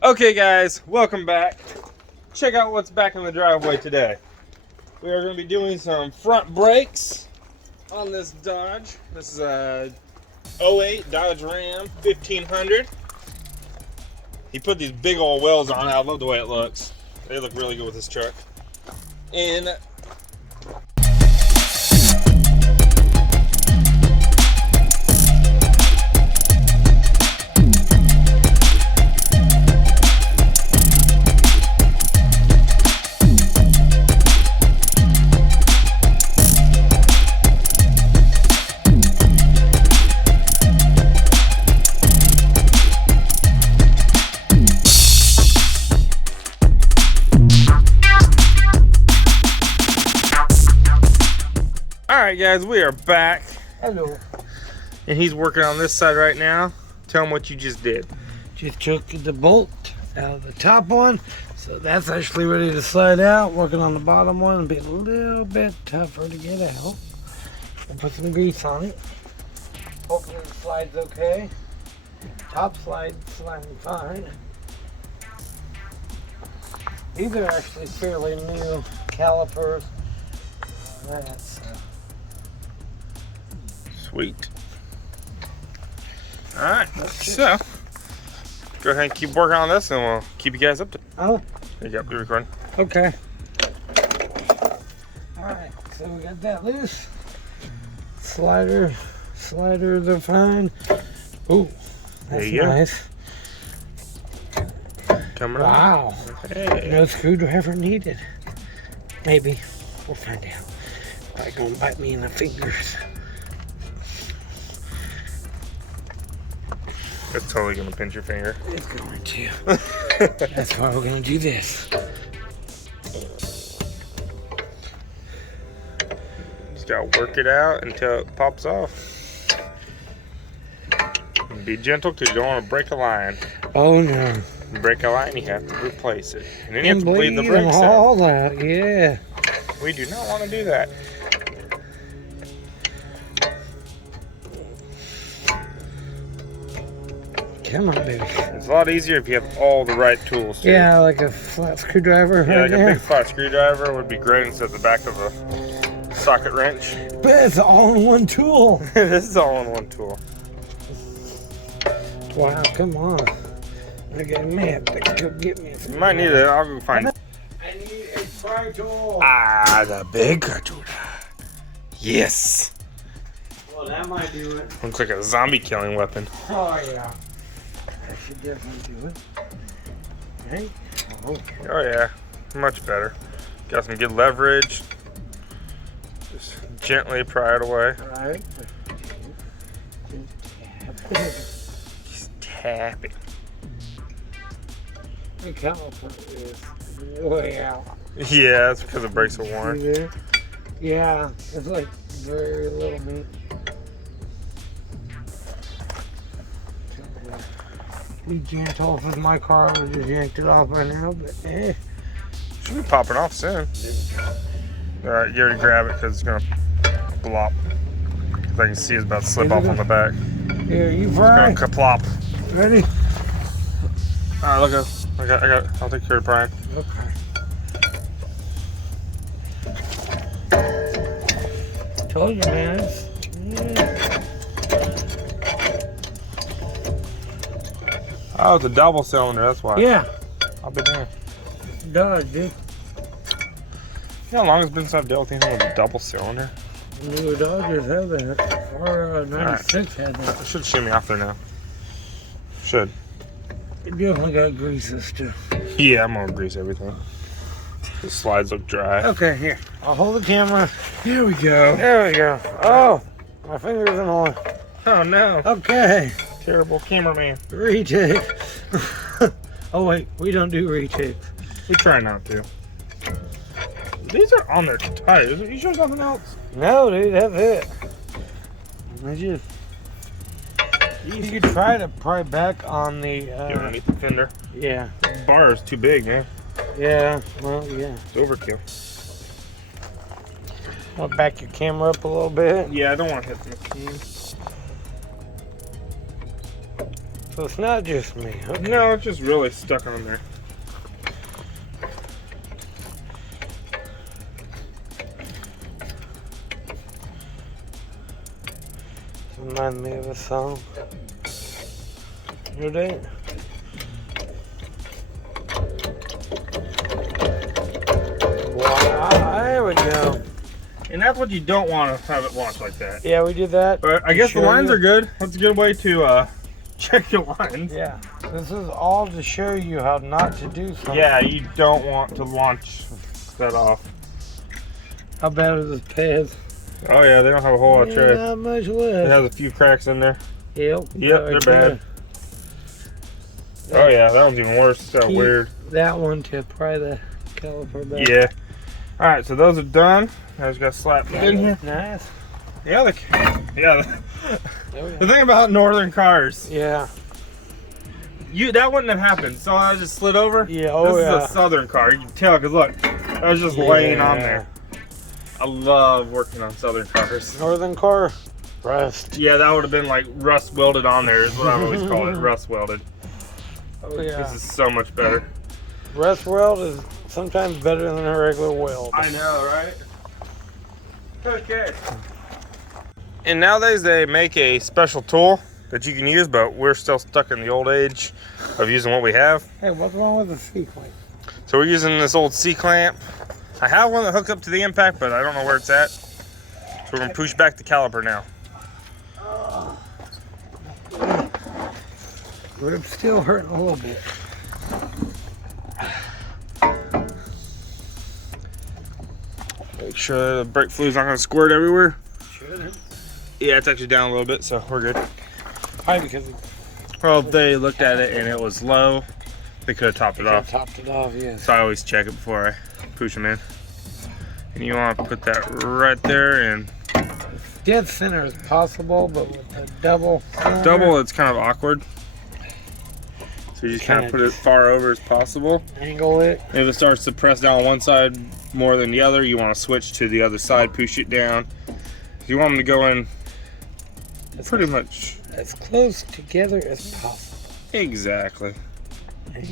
Okay guys, welcome back. Check out what's back in the driveway today. We are going to be doing some front brakes on this Dodge. This is a 08 Dodge Ram 1500. He put these big old wells on it. I love the way it looks. They look really good with this truck. And alright guys, we are back. Hello. And he's working on this side right now. Tell him what you just did. Just took the bolt out of the top one, so that's actually ready to slide out. Working on the bottom one, it'll be a little bit tougher to get out. We'll put some grease on it. Hopefully the slide's okay. Top slide sliding fine. These are actually fairly new calipers. That's Sweet. Alright, so go ahead and keep working on this and we'll keep you guys up to. oh, Yep, you're recording. okay. Alright, so we got that loose. Sliders are fine. Ooh, There that's you go. nice. Coming Wow. up. Hey. No screwdriver needed. Maybe. We'll find out. Probably gonna bite me in the fingers. It's totally gonna pinch your finger. It's going to. That's why we're gonna do this. Just gotta work it out until it pops off. And be gentle because you don't want to break a line. Oh no. You break a line, you have to replace it. And then you have And to bleed the bleed brakes and out. all that, yeah. We do not want to do that. Come on, baby. It's a lot easier if you have all the right tools. Too. Yeah, like a flat screwdriver Yeah, right like a there. big flat screwdriver would be great instead of the back of a socket wrench. But it's all in one tool. This is all in one tool. Wow, come on. I got a map. Go get me. You might need it. I'll go find it. I need a pry tool. Ah, the big tool. Yes. Well, that might do it. Looks like a zombie killing weapon. Oh, yeah. That should definitely do it. Right? Oh, Oh yeah, much better. Got some good leverage. Just gently pry it away. right. Just tap it. The caliper is way out. Yeah, that's because the brakes are worn. See there? Yeah, it's like very little meat. Be gentle with my car. I would just yanked it off right now, but Should be popping off soon. Alright, you already grab it because it's gonna blop. Cause I can see it's about to slip off on the back. Here, you Gonna fry. kaplop. Ready? Alright, look, I got. I'll take care of prying. Okay. Told you, man. Oh, it's a double cylinder. That's why. Yeah, I'll be damned. Dodge, dude. You know how long it's been since I've dealt with anything with a double cylinder? Newer Dodgers have that. Or 96 had that. It should shimmy off there now. Should. It definitely got greases too. Yeah, I'm gonna grease everything. The slides look dry. Okay, here. I'll hold the camera. Here we go. There we go. Oh, my fingers in oil. Oh no. Okay, Terrible cameraman. retake. Oh wait, we don't do retakes. We try not to. These are on their tires. You sure something else? No, dude, that's it. I just. You could try to pry back on the. Get underneath the fender. Yeah. The bar is too big, man. Yeah. Well, yeah. It's overkill. Want to back your camera up a little bit? Yeah, I don't want to hit the machine. So it's not just me. Okay. No, it's just really stuck on there. Remind me of a song. You did? Wow, there we go. And that's what you don't want to have it launch like that. Yeah, we did that. But I guess Show the lines you. are good. That's a good way to check your lines. Yeah, this is all to show you how not to do something. Yeah, you don't want to launch that off. How bad are those pads? Oh yeah, they don't have a whole lot of tread. Not much It left. has a few cracks in there. Yep. Yep, they're bad. Oh yeah, that one's even worse. It's got Keep weird. That one to pry the caliper back. Yeah. All right, so those are done. I just got slapped in here. Nice. Yeah, Oh, the thing about northern cars, yeah. that wouldn't have happened. So I just slid over. Yeah, oh This yeah. is a southern car. You can tell because look, I was just laying on there. I love working on southern cars. Northern car, rust. Yeah, that would have been like rust welded on there is what I always call it, rust welded. Oh yeah. This is so much better. Rust weld is sometimes better than a regular weld. I know, right? Okay. And nowadays they make a special tool that you can use, but we're still stuck in the old age of using what we have. Hey, what's wrong with the C-clamp? So we're using this old C-clamp. I have one that hooks up to the impact, but I don't know where it's at. So we're gonna push back the caliper now. But it's still hurting a little bit. Make sure the brake fluid's not gonna squirt everywhere. Should. Yeah, it's actually down a little bit, so we're good. Probably because it Well, if they looked at it and it was low, they could have topped it off. topped it off, yes. So I always check it before I push them in. And you want to put that right there, and Dead center is possible, but with the double cylinder, double, it's kind of awkward. So you just kind of put it as far over as possible. angle it. If it starts to press down on one side more than the other, you want to switch to the other side, push it down. You want them to go in pretty much As close together as possible. exactly.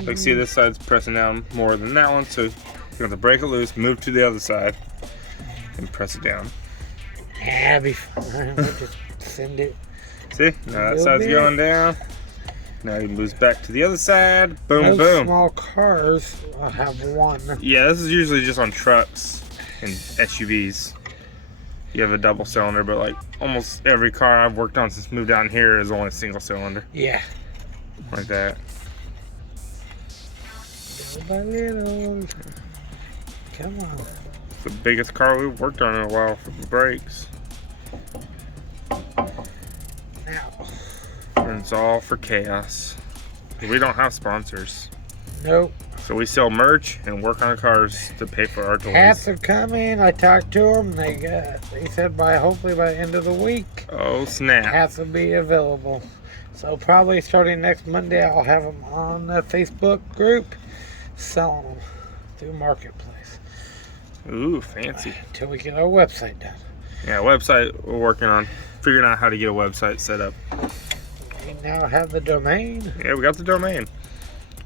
Like, see, this side's pressing down more than that one, so you have to break it loose, move to the other side, and press it down. Yeah, be fine. We'll just send it. See? Now that Little side's bit. going down. Now you moves back to the other side. Boom, Most boom. small cars will have one. Yeah, this is usually just on trucks and SUVs. You have a double cylinder, but like almost every car I've worked on since moved down here is only a single cylinder. Yeah. Like that. Little by little. Come on. It's the biggest car we've worked on in a while for the brakes. Now. And it's all for chaos. We don't have sponsors. Nope. So we sell merch and work on cars to pay for our Hats toys. are coming. I talked to them. They said hopefully by the end of the week, Oh snap. hats will be available. So probably starting next Monday, I'll have them on the Facebook group, selling them through Marketplace Ooh, fancy. until we get our website done. Yeah, website, we're working on figuring out how to get a website set up. We now have the domain. Yeah, we got the domain.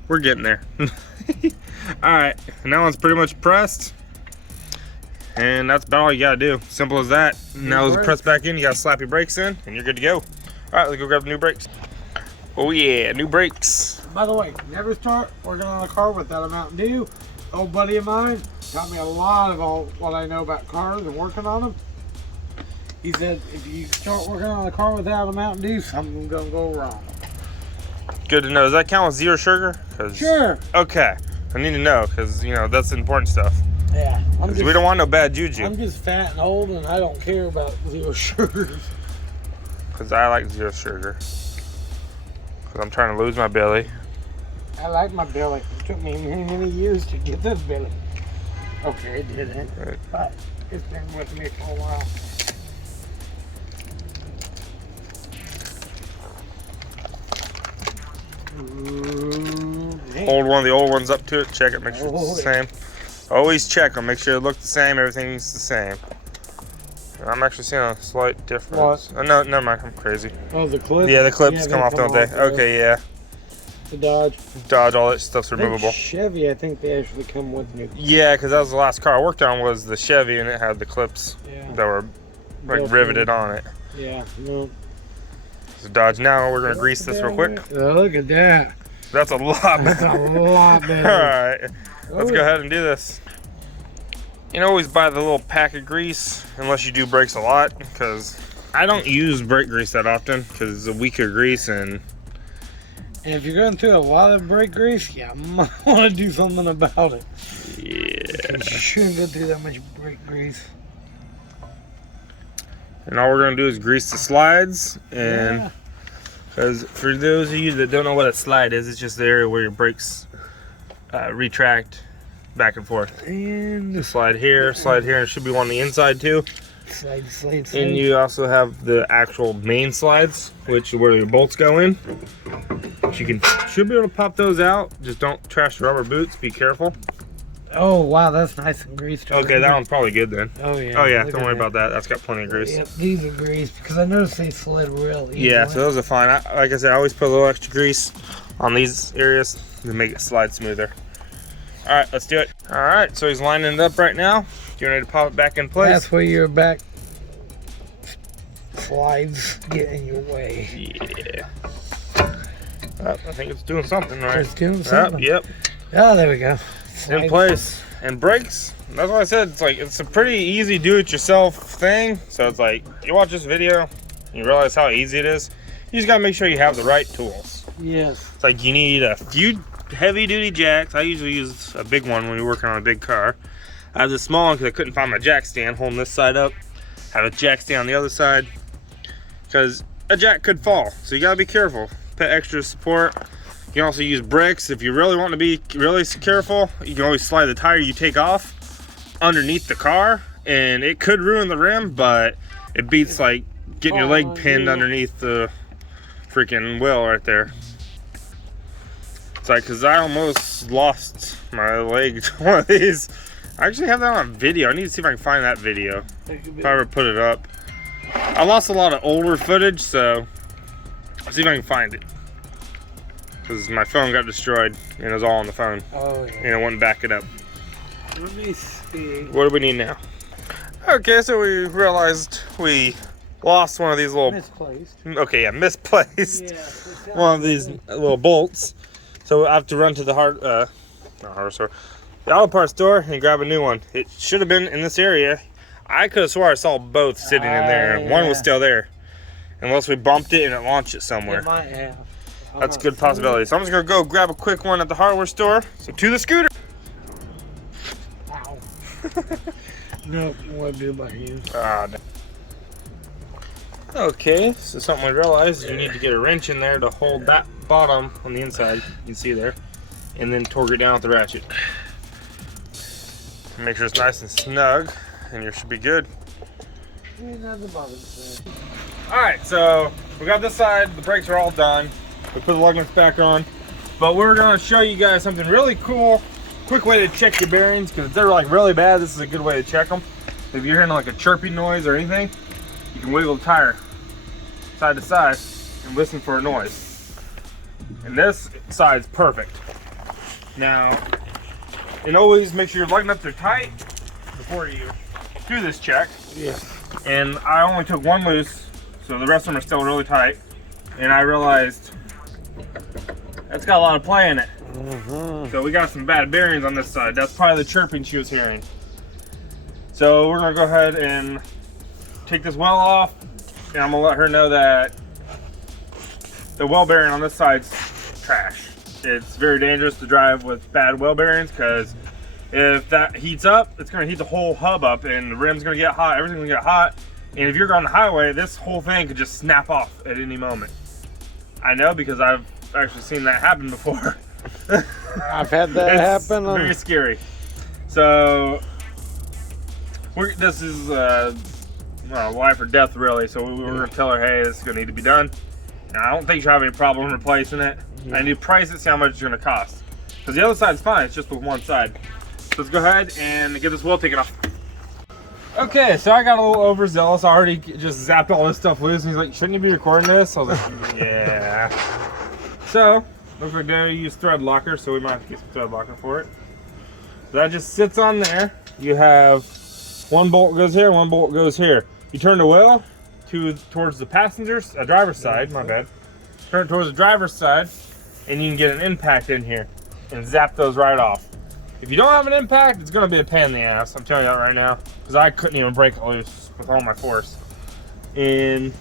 We're getting there. Alright, and that one's pretty much pressed. And that's about all you gotta do. Simple as that. Now those are pressed back in, you gotta slap your brakes in, and you're good to go. Alright, let's go grab the new brakes. Oh yeah, new brakes. By the way, never start working on a car without a Mountain Dew. Old buddy of mine taught me a lot of all what I know about cars and working on them. He said if you start working on a car without a Mountain Dew, something's gonna go wrong. Good to know. Does that count as zero sugar? 'Cause- Sure. Okay. I need to know, because, you know, that's the important stuff. Yeah. 'Cause we don't want no bad juju. I'm just fat and old, and I don't care about zero sugars. Because I like zero sugar. Because I'm trying to lose my belly. I like my belly. It took me many, many years to get this belly. Okay, it didn't. Right. But it's been with me for a while. Ooh, man. Hold one of the old ones up to it, check it, make sure it's the Oh, same. Always check them, make sure they look the same, everything's the same. I'm actually seeing a slight difference. What? Oh, no, never mind. I'm crazy. Oh, the clips? Yeah, the clips Yeah, come off, don't they? Okay, yeah. The Dodge. Dodge, all that stuff's I think removable. Chevy, I think they actually come with new. Yeah, because that was the last car I worked on was the Chevy, and it had the clips that were like Built riveted in. on it. Yeah, no. So Dodge, now we're gonna grease this real quick. Oh, look at that. That's a lot That's a better. lot All better. right, let's go ahead and do this. You know, always buy the little pack of grease unless you do brakes a lot, because I don't use brake grease that often because it's a weaker grease. And if you're going through a lot of brake grease, yeah, I might want to do something about it. yeah, You shouldn't go through that much brake grease. and all we're gonna do is grease the slides. And because for those of you that don't know what a slide is, it's just the area where your brakes retract back and forth. And Slide here, and it should be one on the inside too. slide, slide, slide. And you also have the actual main slides, which is where your bolts go in. But you should be able to pop those out. Just don't trash the rubber boots. Be careful. Oh, wow, that's nice and greased. Okay, that one's probably good then. Oh, yeah. Oh yeah, look don't at worry that. about that. That's got plenty of grease. Yep, these are greased because I noticed they slid real easy. Yeah, so those are fine. Like I said, I always put a little extra grease on these areas to make it slide smoother. All right, let's do it. All right, so he's lining it up right now. You ready to pop it back in place? That's where your back slides get in your way. Yeah. I think it's doing something right. It's doing something. Yep. Oh, there we go. It's in place. And brakes, that's what I said. It's a pretty easy do-it-yourself thing. So it's like, you watch this video, you realize how easy it is. You just gotta make sure you have the right tools. Yes. It's like you need a few heavy-duty jacks. I usually use a big one when you're working on a big car. I have the small one because I couldn't find my jack stand holding this side up. Have a jack stand on the other side because a jack could fall. So you gotta be careful. Put extra support. You can also use bricks. If you really want to be really careful, you can always slide the tire you take off underneath the car, and it could ruin the rim, but it beats like getting your leg pinned underneath the freaking wheel right there. It's like, cause I almost lost my leg to one of these. I actually have that on video. I need to see if I can find that video. If I ever put it up. I lost a lot of older footage, so I'll see if I can find it. Because my phone got destroyed and it was all on the phone. Oh, yeah. And it wouldn't back it up. Let me see. What do we need now? Okay, so we realized we lost one of these little... Misplaced. Okay, yeah, misplaced. Yeah. One of these little bolts. So I have to run to the not hardware store, the auto parts store and grab a new one. It should have been in this area. I could have swore I saw both sitting in there, and one was still there. Unless we bumped it and it launched it somewhere. It might have. That's a good possibility. So I'm just gonna go grab a quick one at the hardware store. So to the scooter. Ow. No, what do about you? Okay, so something we realized is you need to get a wrench in there to hold that bottom on the inside. You can see there. And then torque it down with the ratchet. Make sure it's nice and snug, and you should be good. Alright, so we got this side, the brakes are all done. We put the lug nuts back on. But we're gonna show you guys something really cool. Quick way to check your bearings, because if they're like really bad, this is a good way to check them. If you're hearing like a chirping noise or anything, you can wiggle the tire side to side and listen for a noise. And this side's perfect. Now, and always make sure your lug nuts are tight before you do this check. Yeah. And I only took one loose, so the rest of them are still really tight. And I realized that's got a lot of play in it. So we got some bad bearings on this side. That's probably the chirping she was hearing. So we're gonna go ahead and take this well off, and I'm gonna let her know that the well bearing on this side's trash. It's very dangerous to drive with bad well bearings, because if that heats up, it's gonna heat the whole hub up, and the rim's gonna get hot, everything's gonna get hot. And if you're on the highway, this whole thing could just snap off at any moment. I know, because I've actually seen that happen before. I've had that happen. Very scary. So this is well, life or death, really. So we're gonna tell her, hey, this is gonna need to be done. Now, I don't think she'll have any problem replacing it. I need to price it, see how much it's gonna cost. Because the other side's fine, it's just with one side. So let's go ahead and get this wheel taken off. Okay, so I got a little overzealous. I already just zapped all this stuff loose, and he's like, "Shouldn't you be recording this?" I was like, "Yeah." So looks like they use thread locker, so we might have to get some thread locker for it. So that just sits on there. You have one bolt goes here, one bolt goes here. You turn the wheel towards the driver's side. My bad. Turn it towards the driver's side, and you can get an impact in here and zap those right off. If you don't have an impact, it's going to be a pain in the ass. I'm telling you that right now, because I couldn't even break it loose with all my force. And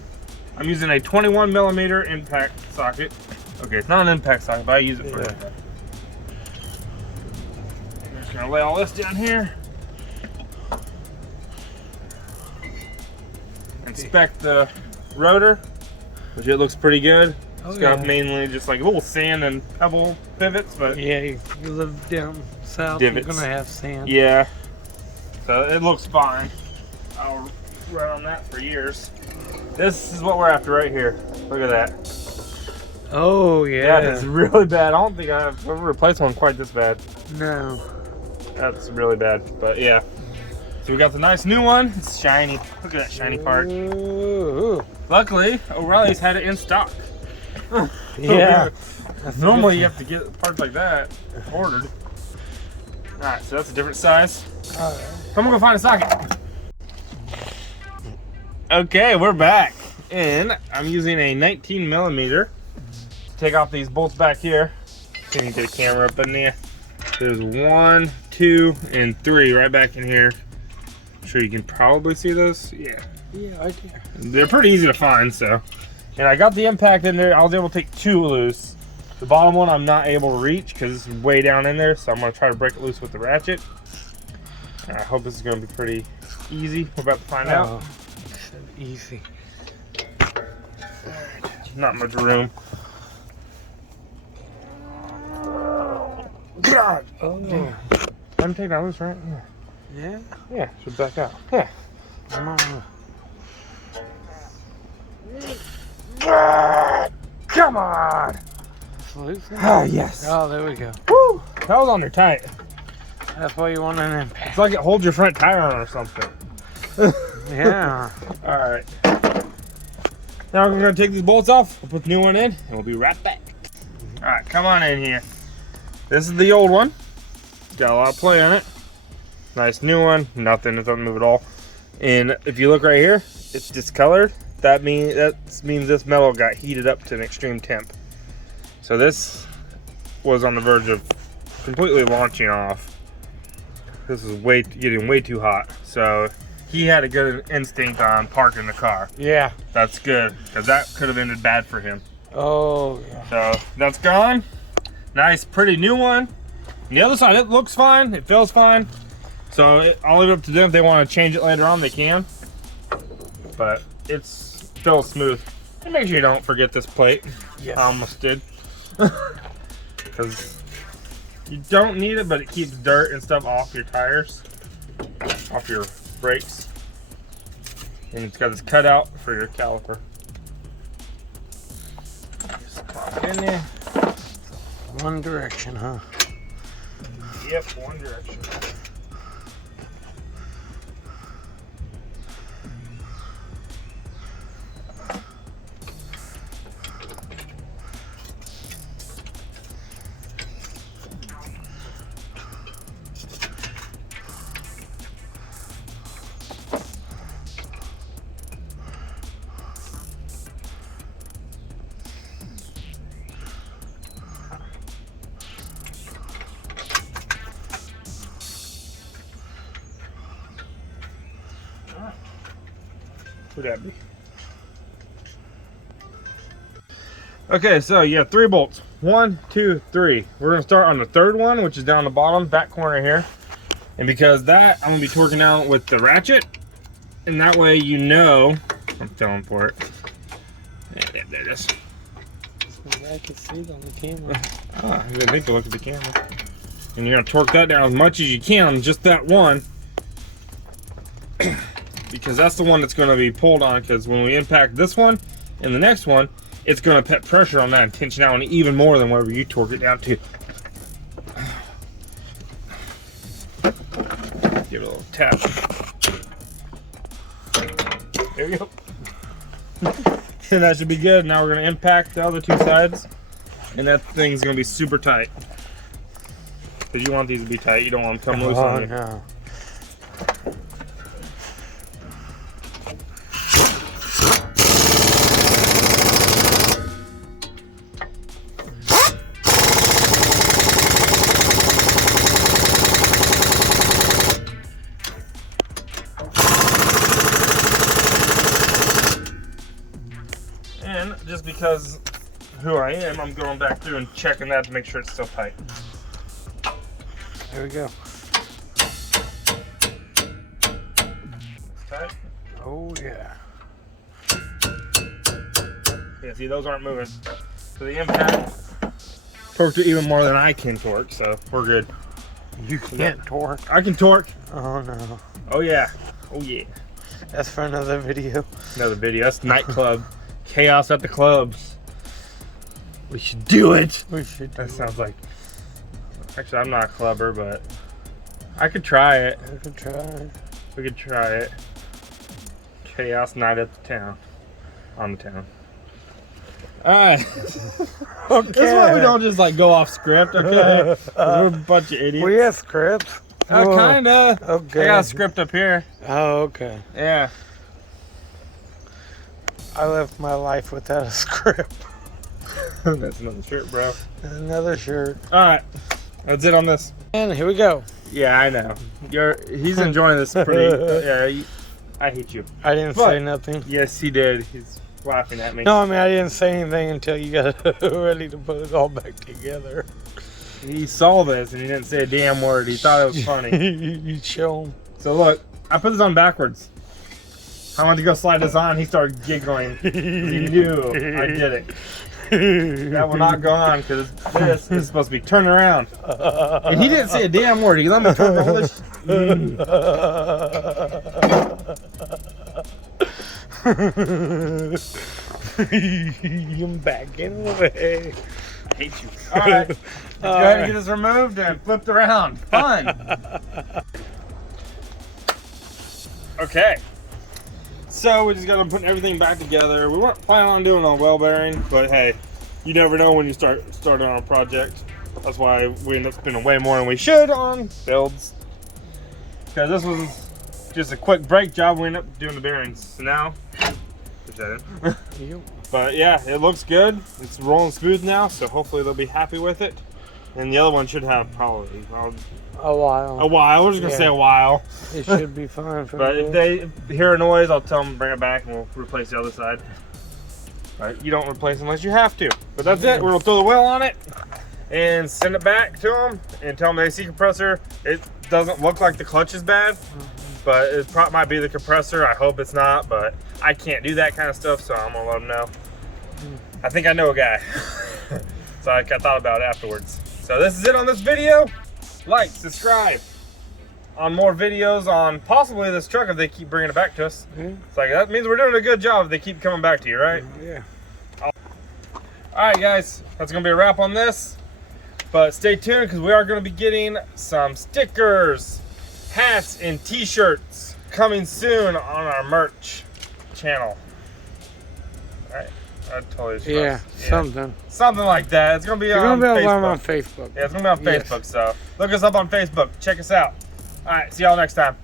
I'm using a 21 millimeter impact socket. Okay, it's not an impact socket, but I use it for that. I'm just going to lay all this down here. Inspect the rotor, which it looks pretty good. It's got mainly just like little sand and pebble pivots, but yeah, you live down south, divots. You're gonna have sand. Yeah, so it looks fine. I'll run on that for years. This is what we're after right here. Look at that. Oh yeah. That is really bad. I don't think I've ever replaced one quite this bad. No. That's really bad, but yeah. So we got the nice new one. It's shiny. Look at that shiny part. Ooh. Luckily, O'Reilly's had it in stock. Yeah. Normally you have to get parts like that ordered. Alright, so that's a different size. So I'm gonna go find a socket. Okay, we're back. And I'm using a 19 millimeter to take off these bolts back here. See if you can get a camera up in there. There's 1, 2, and 3 right back in here. I'm sure you can probably see those. Yeah. Yeah, I do. They're pretty easy to find, so. And I got the impact in there. I was able to take 2 loose. The bottom one I'm not able to reach because it's way down in there, so I'm going to try to break it loose with the ratchet. I hope this is going to be pretty easy. We're about to find out. Easy. Not much room. God! Oh. I'm taking that loose, right? Yeah. Yeah? Yeah, should back out. Yeah. Come on. Come on! Ah, yes. Oh, there we go. Woo! That was on there tight. That's why you want an impact. It's like it holds your front tire on or something. Yeah. Alright. Now we're going to take these bolts off. We'll put the new one in, and we'll be right back. Alright, come on in here. This is the old one. Got a lot of play on it. Nice new one. Nothing. It doesn't move at all. And if you look right here, it's discolored. That means this metal got heated up to an extreme temp. So this was on the verge of completely launching off. This is getting way too hot. So he had a good instinct on parking the car. Yeah. That's good, because that could have ended bad for him. Oh, yeah. So that's gone. Nice, pretty new one. On the other side, it looks fine. It feels fine. So I'll leave it up to them. If they want to change it later on, they can. But it feels smooth. And make sure you don't forget this plate. Yes. I almost did. Because you don't need it, but it keeps dirt and stuff off your tires, off your brakes. And it's got this cutout for your caliper. Just pop it in there. One direction, huh? Yep, one direction. Would that be? Okay, so you have 3 bolts. 1, 2, 3. We're gonna start on the 3rd one, which is down the bottom, back corner here. And because that, I'm gonna be torquing out with the ratchet. And that way you know, I'm feeling for it. Yeah, there it is. I can see it on the camera. Ah, I didn't think to look at the camera. And you're gonna torque that down as much as you can on just that one. Because that's the one that's going to be pulled on, because when we impact this one and the next one, it's going to put pressure on that intentionality even more than whatever you torque it down to. Give it a little tap. There we go. And that should be good. Now we're gonna impact the other two sides, and that thing's gonna be super tight. Cause you want these to be tight. You don't want them to come loose on you. No. And just because who I am, I'm going back through and checking that to make sure it's still tight. There we go. Tight? Oh yeah. Yeah, see, those aren't moving. So the impact torqued it even more than I can torque, so we're good. You can't torque. I can torque. Oh no. Oh yeah. Oh yeah. That's for another video. Another video. That's nightclub. Chaos at the clubs. We should do it. We should do That sounds like. Actually, I'm not a clubber, but I could try it. We can try. We could try it. Chaos night at the town. On the town. Alright. Okay. This is why we don't just like go off script, okay? 'Cause we're a bunch of idiots. We have scripts. Whoa. Kinda. Okay. I got a script up here. Oh, okay. Yeah. I left my life without a script. That's another shirt, bro. Another shirt. Alright. That's it on this. And here we go. Yeah, I know. He's enjoying this pretty. I hate you. I didn't But- say nothing. Yes, he did. He's laughing at me. No, I mean, I didn't say anything until you got ready to put it all back together. He saw this and he didn't say a damn word. He thought it was funny. You show him. So look, I put this on backwards. I went to go slide this on. He started giggling. He knew I did it. That will not go on because this is supposed to be turned around. And he didn't say a damn word. He let me turn all this. I'm back in the way. I hate you. All right. Let's go ahead and get this removed and flipped around. Fun. Okay. So we just got to put everything back together. We weren't planning on doing a well bearing, but hey, you never know when you start on a project. That's why we end up spending way more than we should on builds. Because this was just a quick brake job. We ended up doing the bearings. So now, but yeah, it looks good. It's rolling smooth now, so hopefully they'll be happy with it. And the other one should have probably A while. a while. We're just gonna say a while. It should be fine for But me. if they hear a noise, I'll tell them to bring it back and we'll replace the other side. Right? You don't replace unless you have to. But that's it. We're gonna throw the well on it and send it back to them and tell them the AC compressor. It doesn't look like the clutch is bad, but it might be the compressor. I hope it's not, but I can't do that kind of stuff, so I'm gonna let them know. I think I know a guy. So I thought about it afterwards. So this is it on this video. Like, subscribe on more videos on possibly this truck if they keep bringing it back to us. It's like, that means we're doing a good job if they keep coming back to you, right? Yeah. Alright guys, that's going to be a wrap on this. But stay tuned because we are going to be getting some stickers, hats, and t-shirts coming soon on our merch channel. Alright, I totally just Yeah, something. something like that. It's going to be You're on going to be able to Facebook. learn on Facebook. Yeah, it's going to be on Yes. Facebook, so look us up on Facebook. Check us out. Alright, see y'all next time.